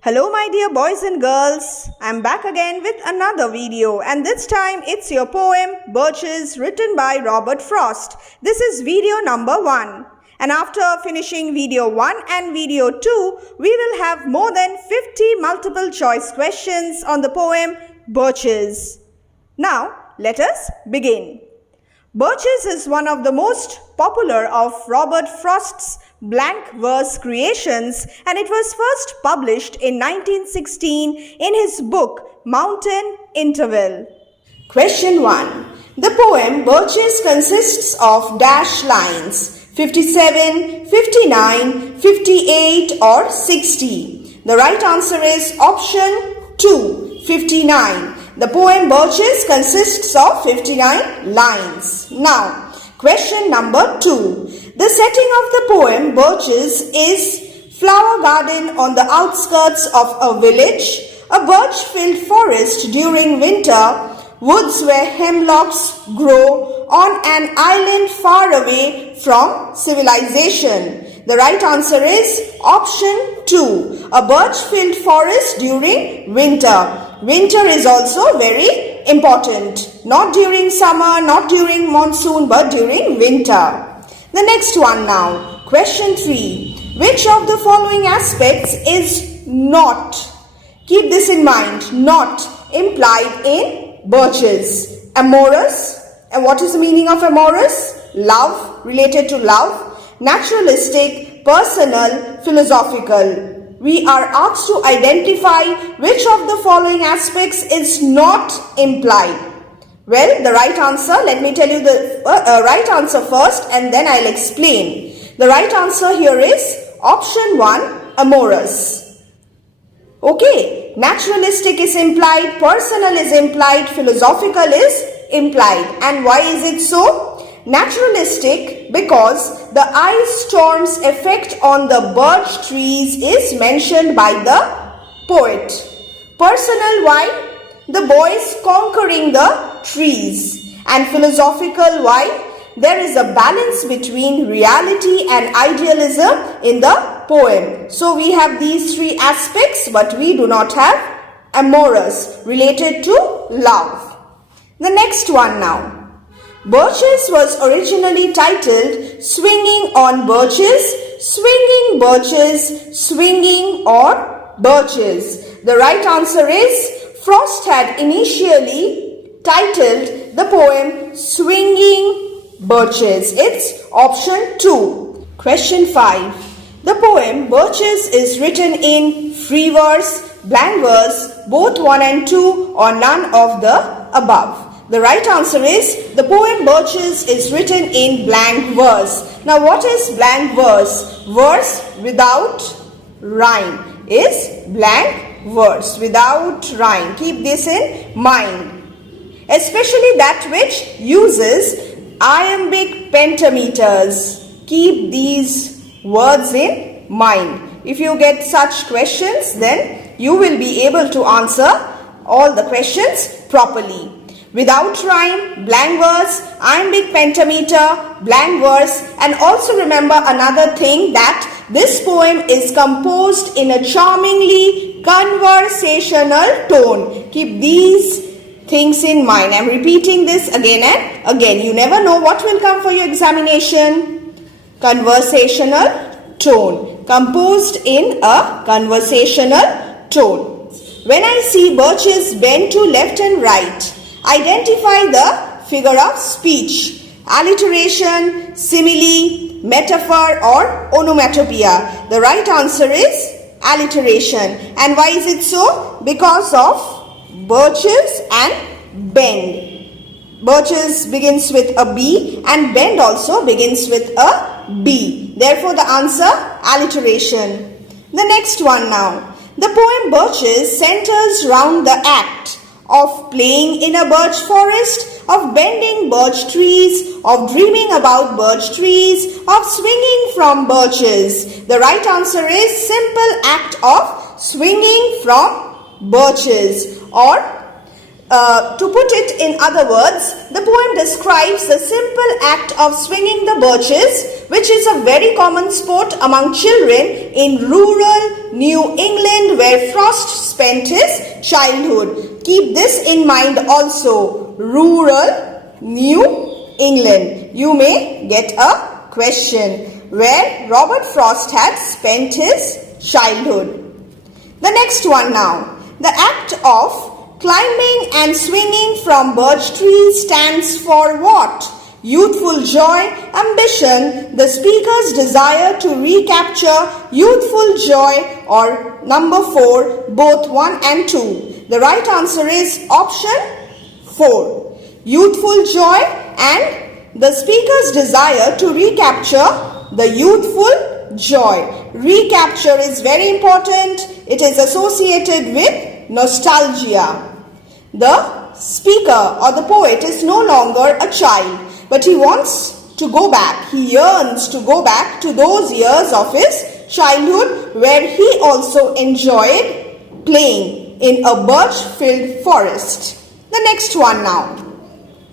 Hello my dear boys and girls, I'm back again with another video and this time it's your poem Birches written by Robert Frost. This is video number 1 and after finishing video 1 and video 2, we will have more than 50 multiple choice questions on the poem Birches. Now let us begin. Birches is one of the most popular of Robert Frost's blank verse creations and it was first published in 1916 in his book Mountain Interval. Question 1. The poem Birches consists of dash lines 57, 59, 58 or 60. The right answer is option 2, 59. The poem Birches consists of 59 lines. Now, question number 2. The setting of the poem Birches is flower garden on the outskirts of a village, a birch-filled forest during winter, woods where hemlocks grow on an island far away from civilization. The right answer is option 2, a birch-filled forest during winter. Winter is also very important. Not during summer, not during monsoon, but during winter. The next one now. Question 3. Which of the following aspects is not, keep this in mind, not implied in Birches? Amorous. And what is the meaning of amorous? Love, related to love. Naturalistic, personal, philosophical. We are asked to identify which of the following aspects is not implied. Well, the right answer, let me tell you the right answer first and then I'll explain. The right answer here is option 1, amorous. Okay, naturalistic is implied, personal is implied, philosophical is implied. And why is it so? Naturalistic because the ice storm's effect on the birch trees is mentioned by the poet. Personal, why? The boys conquering the trees. And philosophical, why? There is a balance between reality and idealism in the poem. So we have these three aspects, but we do not have amorous, related to love. The next one now. Birches was originally titled Swinging on Birches, Swinging Birches, Swinging or Birches. The right answer is Frost had initially titled the poem Swinging Birches. It's option 2. Question 5. The poem Birches is written in free verse, blank verse, both 1 and 2 or none of the above. The right answer is the poem Birches is written in blank verse. Now what is blank verse? Verse without rhyme is blank verse without rhyme. Keep this in mind. Especially that which uses iambic pentameters. Keep these words in mind. If you get such questions, then you will be able to answer all the questions properly. Without rhyme, blank verse, iambic pentameter, blank verse, and also remember another thing, that this poem is composed in a charmingly conversational tone. Keep these things in mind. I am repeating this again and again. You never know what will come for your examination. Conversational tone. Composed in a conversational tone. When I see Birches bend to left and right, identify the figure of speech, alliteration, simile, metaphor or onomatopoeia. The right answer is alliteration. And why is it so? Because of Birches and bend. Birches begins with a B and bend also begins with a B. Therefore the answer alliteration. The next one now. The poem Birches centers round the act of playing in a birch forest, of bending birch trees, of dreaming about birch trees, of swinging from birches. The right answer is simple act of swinging from birches. Or To put it in other words, the poem describes the simple act of swinging the birches, which is a very common sport among children in rural New England where Frost spent his childhood. Keep this in mind also, rural New England. You may get a question where Robert Frost had spent his childhood. The next one now, the act of climbing and swinging from birch trees stands for what? Youthful joy, ambition, the speaker's desire to recapture youthful joy, or number 4, both 1 and 2. The right answer is option 4. Youthful joy and the speaker's desire to recapture the youthful joy. Recapture is very important. It is associated with nostalgia. The speaker or the poet is no longer a child, but he wants to go back. He yearns to go back to those years of his childhood where he also enjoyed playing in a birch-filled forest. The next one now.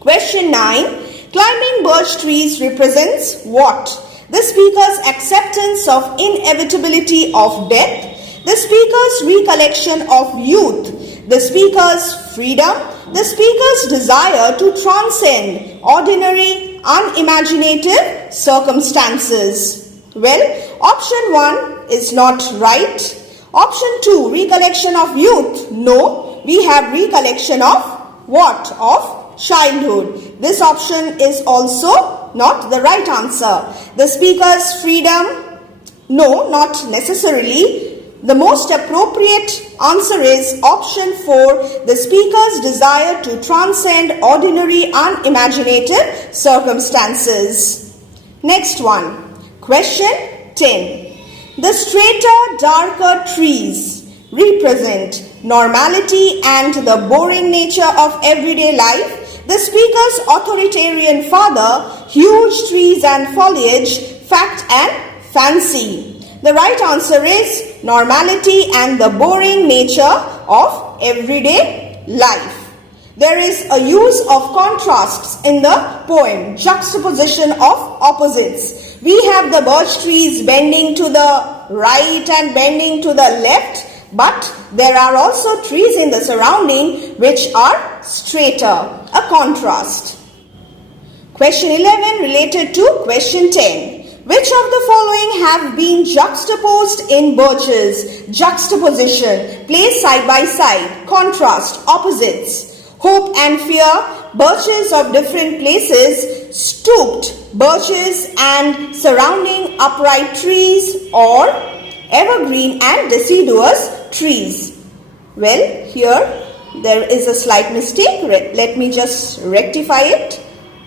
Question 9. Climbing birch trees represents what? The speaker's acceptance of inevitability of death, the speaker's recollection of youth, the speaker's freedom, the speaker's desire to transcend ordinary, unimaginative circumstances. Well, option 1 is not right. Option 2, recollection of youth. No, we have recollection of what? Of childhood. This option is also not the right answer. The speaker's freedom. No, not necessarily. The most appropriate answer is option 4, the speaker's desire to transcend ordinary, unimaginative circumstances. Next one, question 10. The straighter, darker trees represent normality and the boring nature of everyday life. The speaker's authoritarian father, huge trees and foliage, fact and fancy. The right answer is normality and the boring nature of everyday life. There is a use of contrasts in the poem, juxtaposition of opposites. We have the birch trees bending to the right and bending to the left, but there are also trees in the surrounding which are straighter, a contrast. Question 11 related to question 10. Which of the following have been juxtaposed in birches? Juxtaposition, place side by side, contrast, opposites. Hope and fear, birches of different places, stooped birches and surrounding upright trees, or evergreen and deciduous trees. Well, here there is a slight mistake. Let me just rectify it.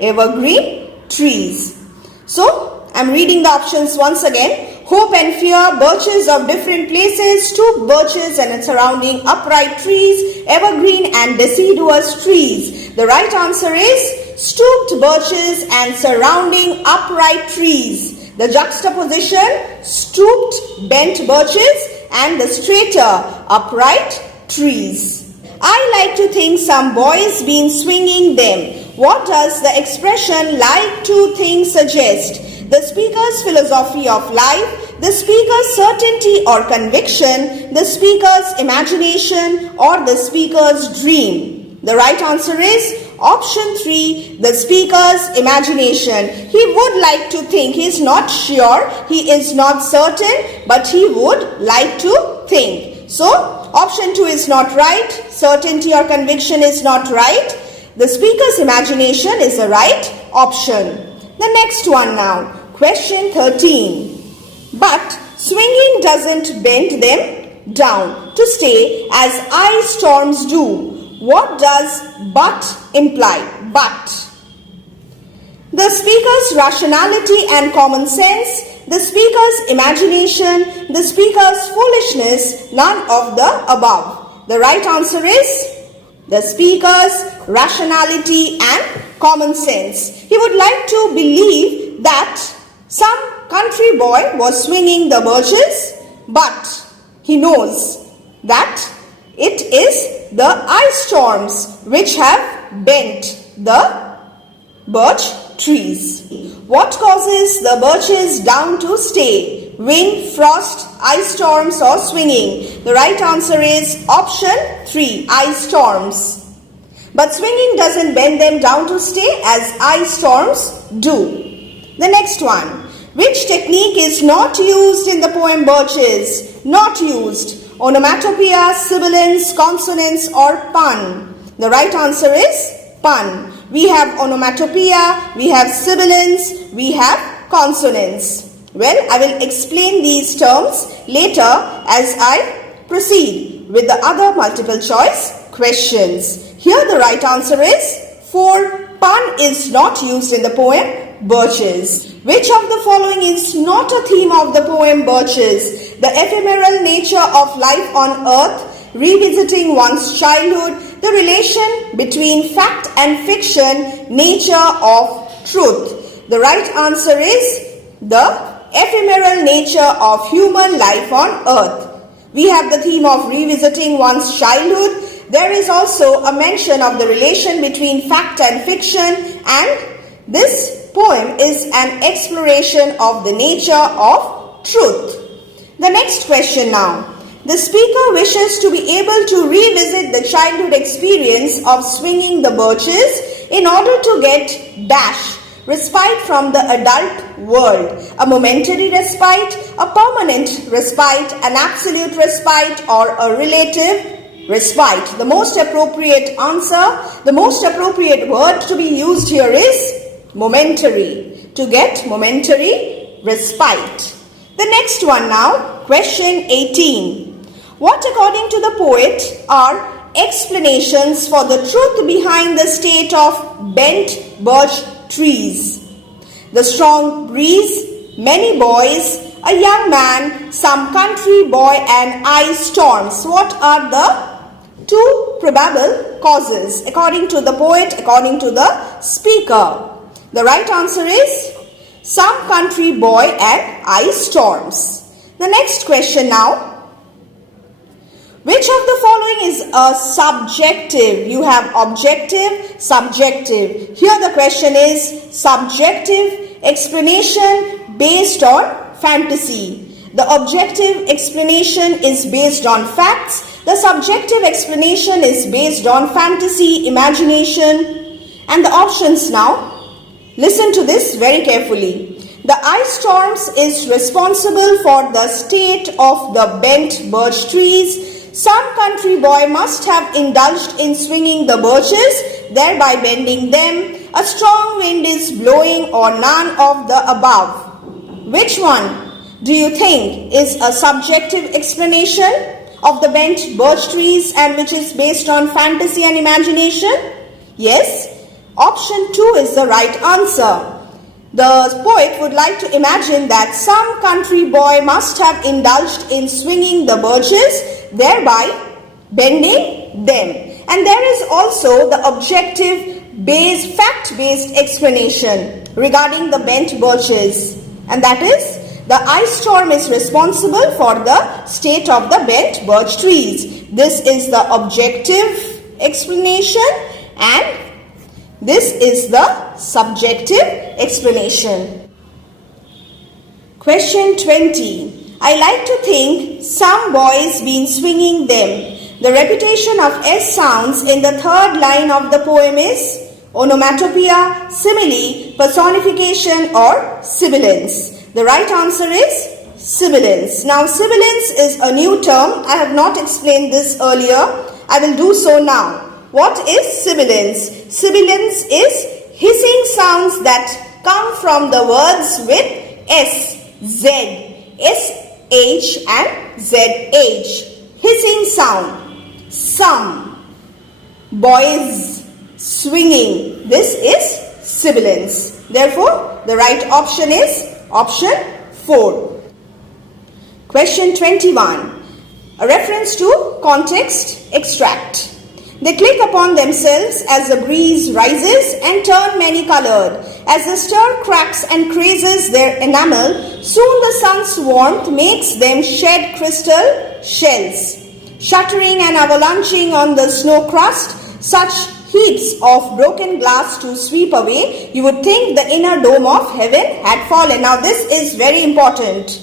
Evergreen trees. So, I am reading the options once again. Hope and fear, birches of different places, stooped birches and surrounding upright trees, evergreen and deciduous trees. The right answer is stooped birches and surrounding upright trees. The juxtaposition, stooped bent birches and the straighter upright trees. I like to think some boys been swinging them. What does the expression like to think suggest? The speaker's philosophy of life, the speaker's certainty or conviction, the speaker's imagination, or the speaker's dream. The right answer is option 3, the speaker's imagination. He would like to think. He is not sure, he is not certain, but he would like to think. So, option 2 is not right. Certainty or conviction is not right. The speaker's imagination is the right option. The next one now. Question 13. But swinging doesn't bend them down to stay as ice storms do. What does but imply? But. The speaker's rationality and common sense, the speaker's imagination, the speaker's foolishness, none of the above. The right answer is the speaker's rationality and common sense. He would like to believe that some country boy was swinging the birches, but he knows that it is the ice storms which have bent the birch trees. What causes the birches down to stay? Wind, frost, ice storms or swinging? The right answer is option 3, ice storms. But swinging doesn't bend them down to stay as ice storms do. The next one. Which technique is not used in the poem Birches? Not used. Onomatopoeia, sibilance, consonance or pun? The right answer is pun. We have onomatopoeia, we have sibilance, we have consonance. Well, I will explain these terms later as I proceed with the other multiple choice questions. Here the right answer is 4. Pun is not used in the poem Birches. Which of the following is not a theme of the poem Birches? The ephemeral nature of life on earth, revisiting one's childhood, the relation between fact and fiction, nature of truth. The right answer is the ephemeral nature of human life on earth. We have the theme of revisiting one's childhood. There is also a mention of the relation between fact and fiction, and this poem is an exploration of the nature of truth. The next question now. The speaker wishes to be able to revisit the childhood experience of swinging the birches in order to get dash, respite from the adult world. A momentary respite, a permanent respite, an absolute respite or a relative respite. The most appropriate answer, the most appropriate word to be used here is momentary. To get momentary respite. The next one now, question 18. What according to the poet are explanations for the truth behind the state of bent birch trees? The strong breeze, many boys, a young man, some country boy and ice storms. What are the 2 probable causes according to the poet, according to the speaker? The right answer is some country boy and ice storms. The next question now. Which of the following is a subjective? You have objective, subjective. Here the question is subjective explanation based on fantasy. The objective explanation is based on facts. The subjective explanation is based on fantasy, imagination. And the options now. Listen to this very carefully. The ice storms is responsible for the state of the bent birch trees. Some country boy must have indulged in swinging the birches, thereby bending them. A strong wind is blowing or none of the above. Which one do you think is a subjective explanation of the bent birch trees and which is based on fantasy and imagination? Yes, option 2 is the right answer. The poet would like to imagine that some country boy must have indulged in swinging the birches, thereby bending them. And there is also the objective based, fact-based explanation regarding the bent birches. And that is, the ice storm is responsible for the state of the bent birch trees. This is the objective explanation and this is the subjective explanation. Question 20. I like to think some boys been swinging them. The repetition of S sounds in the third line of the poem is onomatopoeia, simile, personification or sibilance. The right answer is sibilance. Now sibilance is a new term. I have not explained this earlier. I will do so now. What is sibilance? Sibilance is hissing sounds that come from the words with S, Z, SH and ZH. Hissing sound. Some. Boys. Swinging. This is sibilance. Therefore, the right option is option 4. Question 21. A reference to context extract. They click upon themselves as the breeze rises and turn many-colored. As the stir cracks and crazes their enamel, soon the sun's warmth makes them shed crystal shells. shattering and avalanching on the snow crust, such heaps of broken glass to sweep away, you would think the inner dome of heaven had fallen. Now this is very important.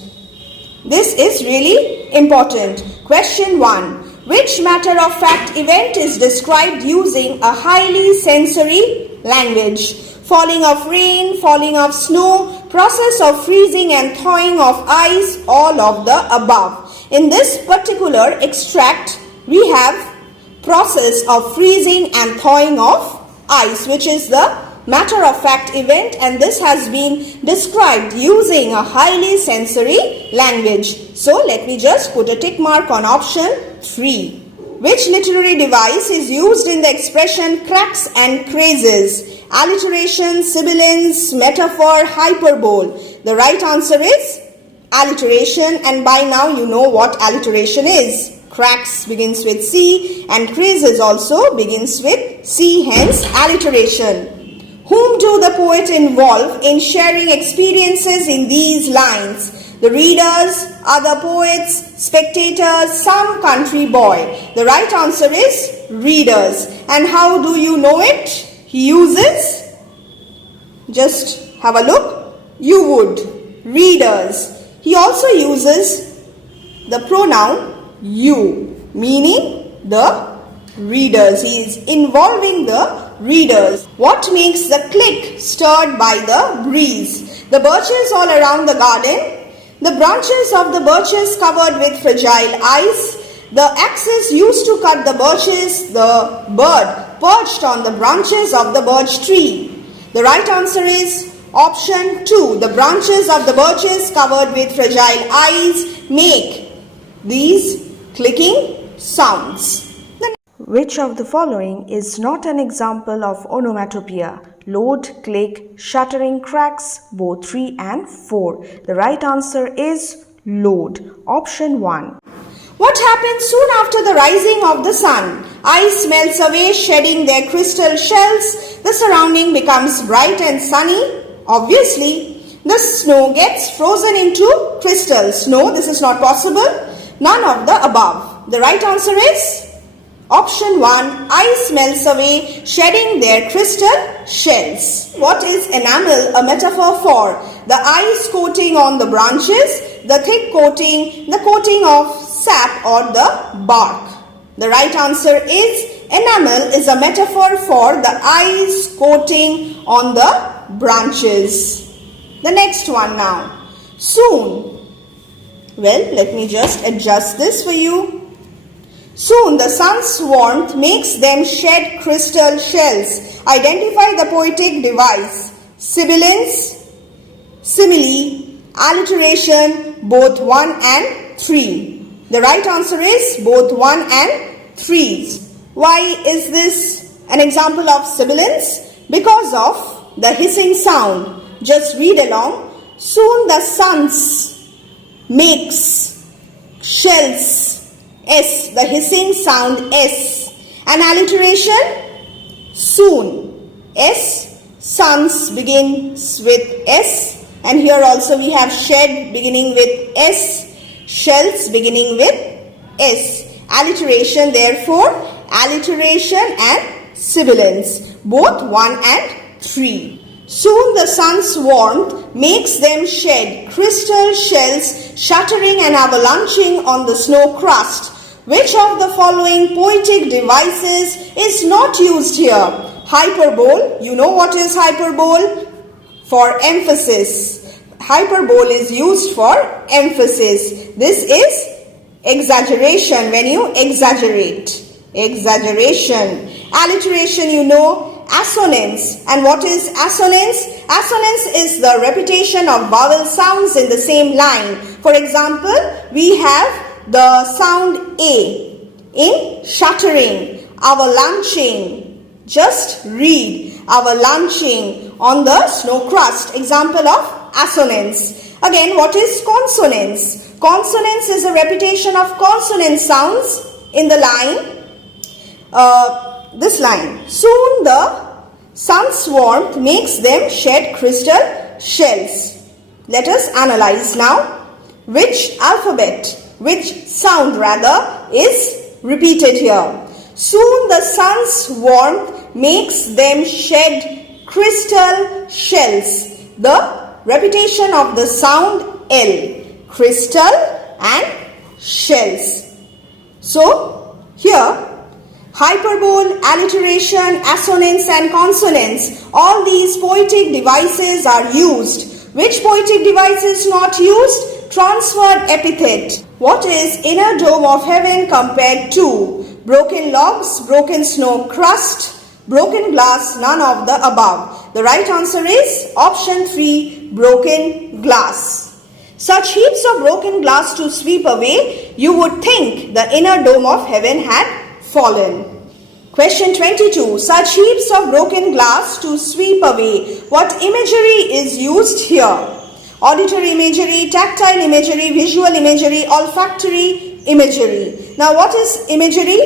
This is really important. Question 1. Which matter-of-fact event is described using a highly sensory language? Falling of rain, falling of snow, process of freezing and thawing of ice, all of the above. In this particular extract, we have process of freezing and thawing of ice, which is the matter-of-fact event, and this has been described using a highly sensory language. So let me just put a tick mark on option 3. Which literary device is used in the expression cracks and crazes? Alliteration, sibilance, metaphor, hyperbole. The right answer is alliteration, and by now you know what alliteration is. Cracks begins with C and crazes also begins with C, hence alliteration. Whom do the poet involve in sharing experiences in these lines? The readers, other poets, spectators, some country boy. The right answer is readers. And how do you know it? He uses, just have a look, you would, readers. He also uses the pronoun you, meaning the readers. He is involving the readers. What makes the click stirred by the breeze? The birches all around the garden, the branches of the birches covered with fragile ice, the axes used to cut the birches, the bird perched on the branches of the birch tree. The right answer is option 2. The branches of the birches covered with fragile ice make these clicking sounds. Which of the following is not an example of onomatopoeia? Load, click, shattering, cracks, both 3 and 4. The right answer is load. Option 1. What happens soon after the rising of the sun? Ice melts away, shedding their crystal shells. The surrounding becomes bright and sunny. Obviously, the snow gets frozen into crystals. No, this is not possible. None of the above. The right answer is option 1. Ice melts away, shedding their crystal shells. What is enamel a metaphor for? The ice coating on the branches, the thick coating, the coating of sap or the bark. The right answer is enamel is a metaphor for the ice coating on the branches. The next one now. Soon. Well, let me just adjust this for you. Soon the sun's warmth makes them shed crystal shells. Identify the poetic device. Sibilance, simile, alliteration, both 1 and 3. The right answer is both 1 and 3. Why is this an example of sibilance? Because of the hissing sound. Just read along. Soon the sun's makes shells, S, the hissing sound S. An alliteration, soon, S, suns begins with S, and here also we have shed beginning with S, shells beginning with S. Alliteration, therefore, alliteration and sibilance, both 1 and 3. Soon the sun's warmth makes them shed crystal shells, shattering and avalanching on the snow crust. Which of the following poetic devices is not used here? Hyperbole. You know what is hyperbole? For emphasis. Hyperbole is used for emphasis. This is exaggeration, when you exaggerate. Exaggeration. Alliteration, you know. Assonance. And what is assonance? Assonance is the repetition of vowel sounds in the same line. For example, we have the sound A in shattering, avalanching. Just read avalanching on the snow crust. Example of assonance. Again, what is consonance? Consonance is a repetition of consonant sounds in the line. This line. Soon the sun's warmth makes them shed crystal shells. Let us analyze now. Which alphabet, which sound rather, is repeated here. Soon the sun's warmth makes them shed crystal shells. The repetition of the sound L. Crystal and shells. So, here hyperbole, alliteration, assonance and consonance, all these poetic devices are used. Which poetic device is not used? Transferred epithet. What is inner dome of heaven compared to? Broken logs, broken snow crust, broken glass, none of the above. The right answer is option 3, broken glass. Such heaps of broken glass to sweep away, you would think the inner dome of heaven had fallen. Question 22. Such heaps of broken glass to sweep away. What imagery is used here? Auditory imagery, tactile imagery, visual imagery, olfactory imagery. Now what is imagery?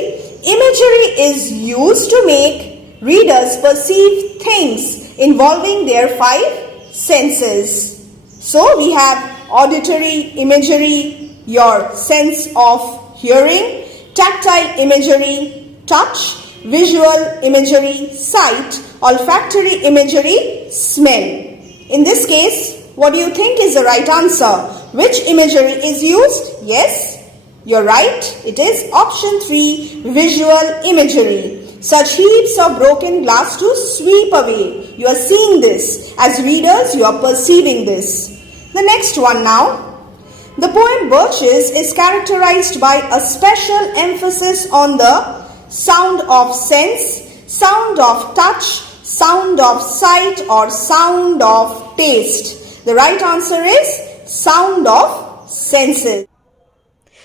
Imagery is used to make readers perceive things involving their 5 senses. So we have auditory imagery, your sense of hearing, tactile imagery, touch, visual imagery, sight, olfactory imagery, smell. In this case, what do you think is the right answer? Which imagery is used? Yes, you're right. It is option 3, visual imagery. Such heaps of broken glass to sweep away. You are seeing this. As readers, you are perceiving this. The next one now. The poem Birches is characterized by a special emphasis on the sound of sense, sound of touch, sound of sight or sound of taste. The right answer is sound of senses.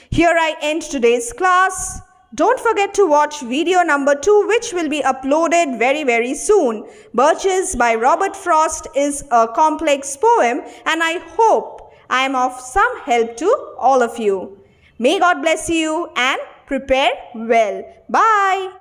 Here I end today's class. Don't forget to watch video number 2, which will be uploaded very soon. Birches by Robert Frost is a complex poem, and I hope I am of some help to all of you. May God bless you and prepare well. Bye.